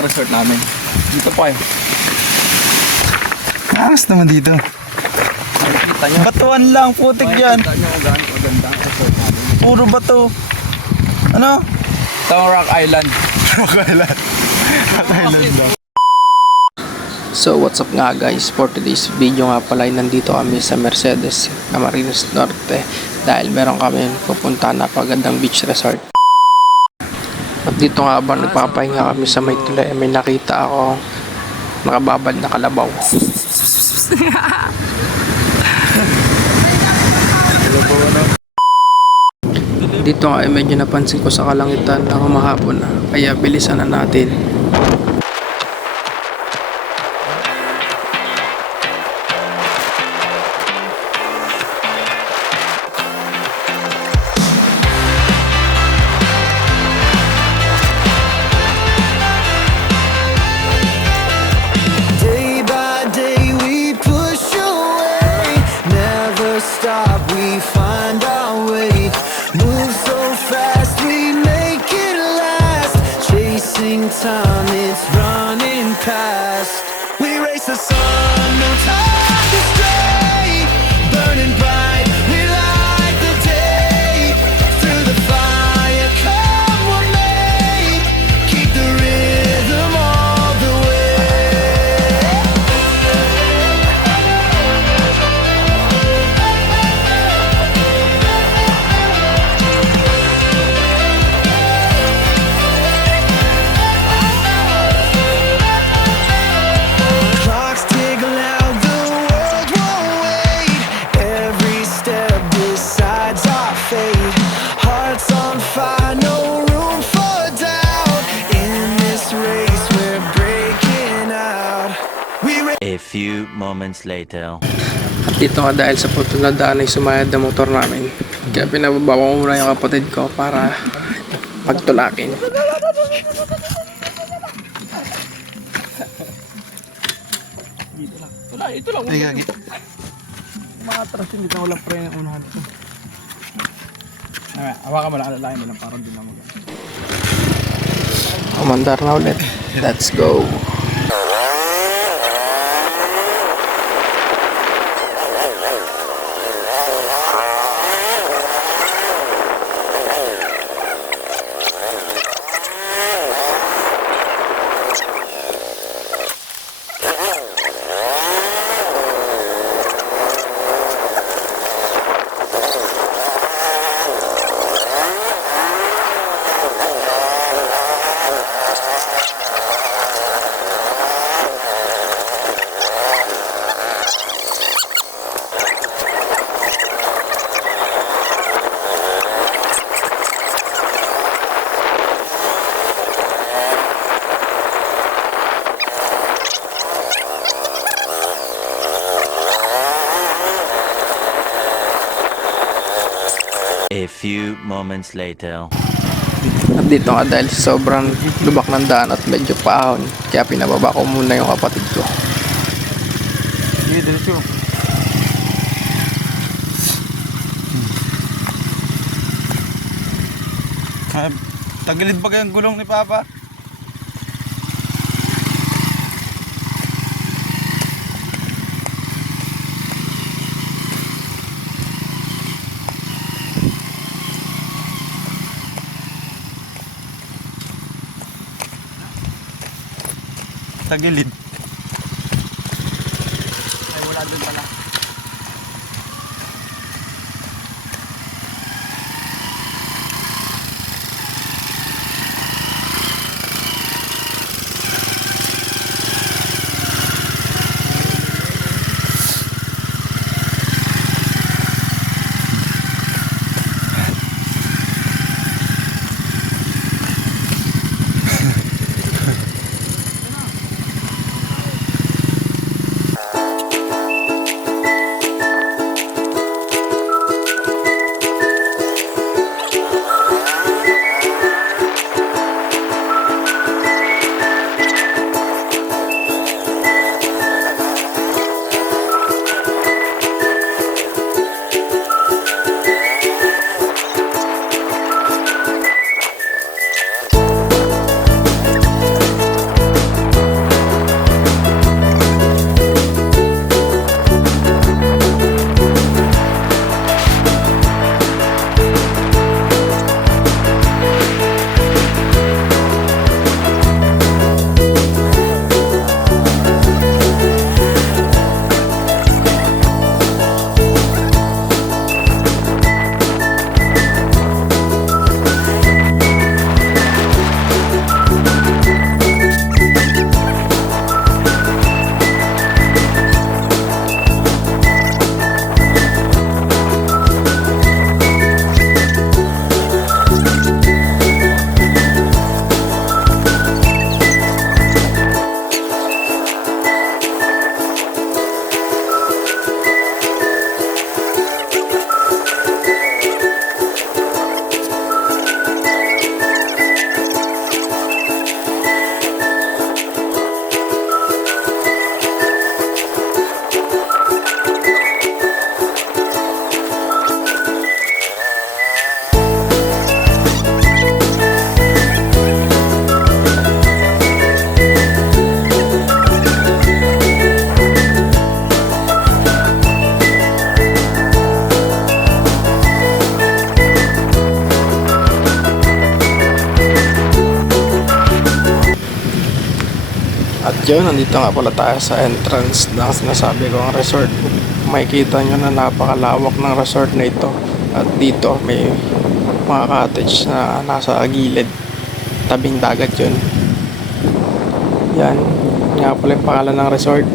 ang resort namin. Dito po kayo. Angas naman dito. Nakikita nyo. Batuan lang, putik yan. Nakikita nyo kung gaano maganda ang resort namin. Puro bato. Ano? Ito ang Rock Island. Rock Island. Rock Island daw. So what's up nga guys, for today's video nga pala ay nandito kami sa Mercedes, Camarines Norte dahil meron kami pupunta na pagandang beach resort. At dito nga ba nagpapahinga kami sa may tulay, may nakita ako nakababad na kalabaw. Dito nga ay medyo napansin ko sa kalangitan na humahapon na, kaya bilisan na natin. Stop, we find our way. Move so fast, we make it last. Chasing time, it's running past. We race the sun, no time to stray. Burning bright, we light the day. Through the fire, come what may. Keep the rhythm all the way. A few moments later. At dito nga dahil sa putol na daan ay sumayad na motor namin, kaya pinababa ko muna yung kapatid ko para pagtulakin. Ito lang. Ay, gagi. Mga atras yun, dito walang pre ng unahan ito. Hawakan mo lang, alalahin mo lang, parang din lang mo. Umandar na ulit. Let's go. A few moments later. At dito nga dahil sa sobrang lubak ng daan at medyo paahon, kaya pinababa ko muna yung kapatid ko. Sige, diretso. Tagilid ba kayang gulong ni Papa? Tagilid. Ay, wala doon pala. At yun, nandito nga pala tayo sa entrance ng sinasabi ko ang resort. Makikita nyo na napakalawak ng resort na ito. At dito may mga cottage na nasa gilid. Tabing dagat yun. Yan. Nga pala yung pangalan ng resort.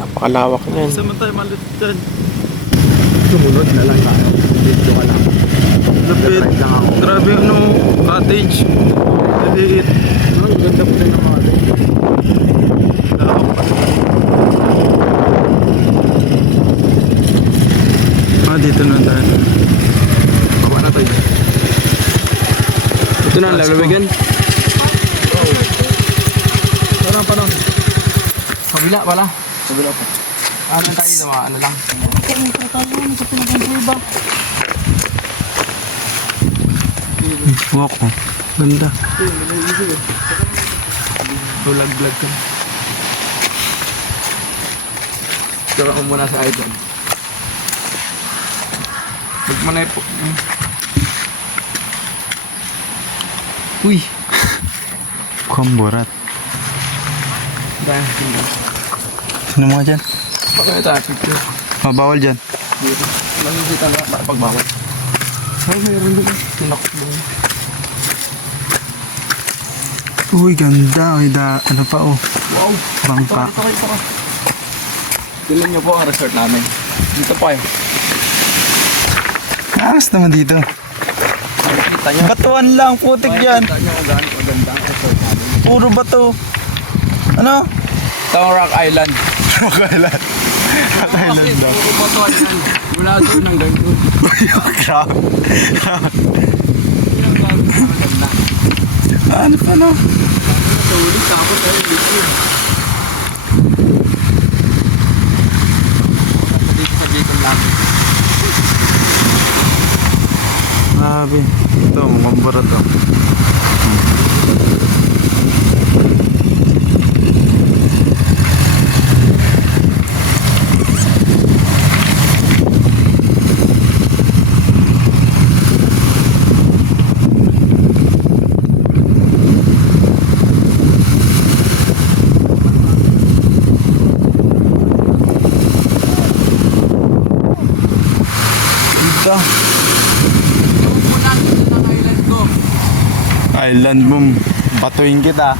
Napakalawak niyan. Saan tayo malit dyan? Sumunod na lang tayo. Dito ka lang. Lapit. Grabe ano, cottage. Maliit. Ang ganda po din ng mga Dito na tayo. baba na tayo. Ito na ang lalawigan. Parang pa lang. Kabila pala. Kabila pa. Ano tayo dito mga ano lang. Walk ko. Ganda. Bulag-bulag ka. Tara ko muna sa iPhone. Huwag mo na po. Uy! Kumburat. Dahil Sino mga dyan? pakaya tayo picture. Mabawal dyan. Nakikita na para pagbawal. Ay, mayroon din. Tinakot mo. Uy, ganda. Ay, ano pa oh. Wow! Bangka. Ito ka. Tignan niyo po ang resort namin. Dito po kayo. Angas naman dito. Nakikita niyo. Batuan lang, putik yan. Nakikita niyo kung gaano kaganda ang resort namin. Puro bato. Ano? Ito ang Rock Island. Rock Island. Rock Island daw. Puro batuan yan. Mula doon hanggang doon. Grabe. Yan ang gaganda. Ano pa no? Tulog tapos ay dito. Dito sa Bicol namin. Grabe. Ito, mambara to. Ito. Muna dito ng island ko. Island boom. Batuin kita.